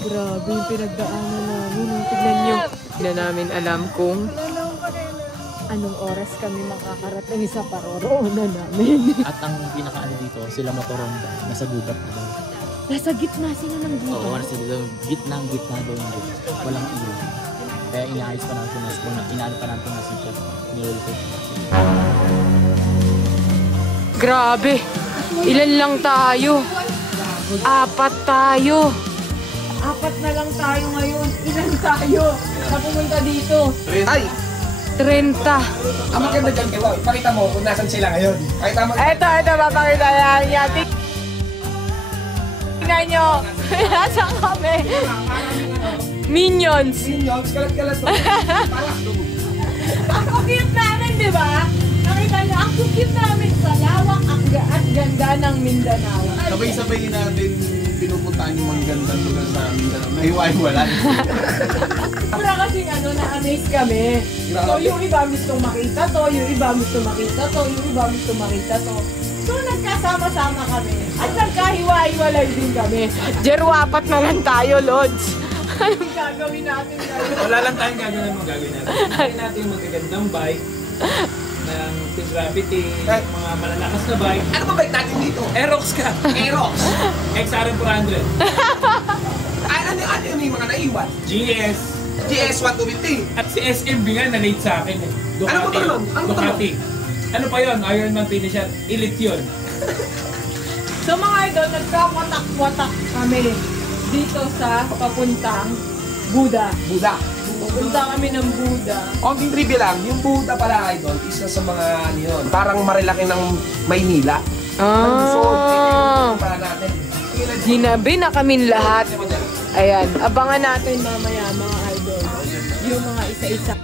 Grabe yung pinagdaanan namin. Tignan nyo. Hindi na namin alam kung anong oras kami makakarating sa paroroonan namin. At ang pinakaano dito, sila Motoronda, nasa gubat na daw. Nasa gitna sila ng gubat? Oo, nasa gitna daw yung gubat. Walang ilaw. Kaya inaayos pa natin inaano pa natin na sito. Nilulipot. Grabe! Ilan lang tayo? 4 tayo. 4 na lang tayo ngayon. Ilan tayo na pumunta dito? Ay! 30. Ang maganda dyan, Kewa, ipakita mo kung nasan sila ngayon. Pakita mo. Ito, papakita yan. Tingnan nyo. Nasaan kami? Minions. Minions, kalat-kalat mo. Ang cute namin, di ba? Nakita nyo, ang cute namin sa lawak at ganda ng Mindanao. Sabay-sabay natin pinupuntahan yung mga gandang lugar sa Mindanao. Nahiwa-hiwala. Para kasing na-amaze kami. So yung iba gustong makita to, yung iba gustong makita to, yung iba gustong makita to. So nagkasama-sama kami. At nagkahiwa-hiwalay din kami. Jero, 4 na lang tayo, Lods. Anong gagawin natin ngayon? Wala lang tayong gagawin natin. Gagawin natin yung magagandang bike ng Gravity, mga malalakas na bike. Ano ba bike natin dito? Aerox ka! Aerox! XRM 400. Ano yung mga naiwan? GS. GS 150. At si SMB nga na-late sa akin eh. Ano ba ito nun? Ducati. Ano pa yun? Ironman finish at elite yun. So mga idol, nagkawatak-watak kami dito sa papuntang Buda. Buda. Pupunta kami ng Buda. Konting trivia lang, yung Buda pala, idol, isa sa mga ano yun, parang marilaki ng Maynila. Para natin. Ginabi na kami lahat. Ayan, abangan natin mamaya mga idol. Yung mga isa-isa.